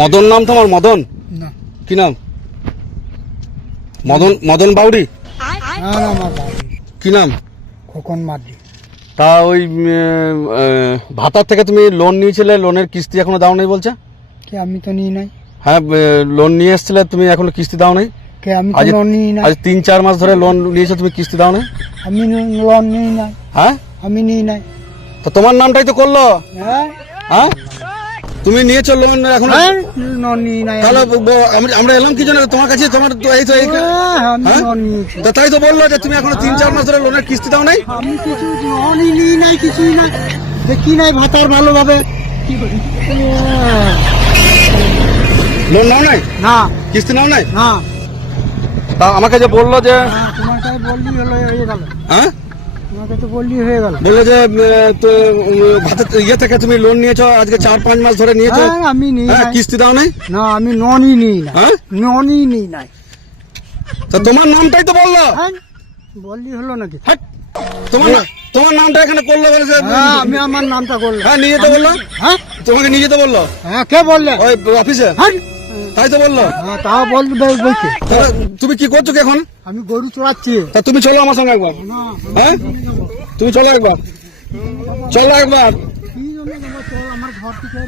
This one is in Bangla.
মদন নাম তোমার? মদন না কি নাম? মদন মদন বাউরি না না আমার বাড়ি কি নাম? খোকন মার্ডি। তা ওই ভাতার থেকে তুমি লোন নিয়েছিলে, লোনের কিস্তি এখনো দাও নাই বলছে? কে আমি তো নিই নাই। হ্যাঁ, লোন নিয়ে এসেছিলে তুমি, এখনো কিস্তি দাও নাই? কে আমি তো লোন নিই নাই। আজ 3-4 মাস ধরে লোন নিয়েছো তুমি, কিস্তি দাও নাই? আমি লোন নিই নাই। হ্যাঁ, আমি নিই নাই। তো তোমার নামটাই তো করলো। হ্যাঁ হ্যাঁ, তুমি নিয়েছো লোন এখন? লোন নিই নাই। তাহলে আমরা এলাম কি জন্য তোমার কাছে? তোমার তো এই তো এই আমি লোন নিয়েছি। তো তাই তো বললো যে তুমি এখনো 3-4 মাস ধরে লোনের কিস্তি দাও নাই। আমি কিছু লোনই নিই নাই, কিছুই নাই, দেখি নাই ভাতার ভালোভাবে। লোন নাও নাই? না কিস্তি নাও নাই? না তা আমাকে যে বললো যে তোমার কাছে বললি হলো হয়ে গেল। হ্যাঁ, তোমাকে তো বললি হয়ে গেল। বললো যে তো ভাতের ইয়ে থেকে তুমি লোন নিয়েছো আজকে 4-5 মাস ধরে নিয়েছো। হ্যাঁ, আমি নিই হ্যাঁ, নাই। কিস্তি দাও নাই? না আমি ননই নিই নাই। হ্যাঁ, ননই নিই নাই। তো তোমার নামটাই তো বললো। হ্যাঁ, বললি হলো নাকি? হ্যাট, তোমার নামটা এখানে করলো বলে যে হ্যাঁ, আমি আমার নামটা করলাম। হ্যাঁ, নিয়ে যেতে বললো। হ্যাঁ তোমাকে নিয়ে যেতে বললো হ্যাঁ, কে বললে? ওই অফিসে, হ্যাঁ, তাই তো বললো। হ্যাঁ, তাও বলবে বলছে। তাহলে তুমি কি করছো কি এখন? আমি গরু চড়াচ্ছি। তা তুমি চলো আমার সঙ্গে একবার। হ্যাঁ, তুমি চলো একবার, চলো একবার। কি জন্য যাবো? চল, আমার ঘর থেকে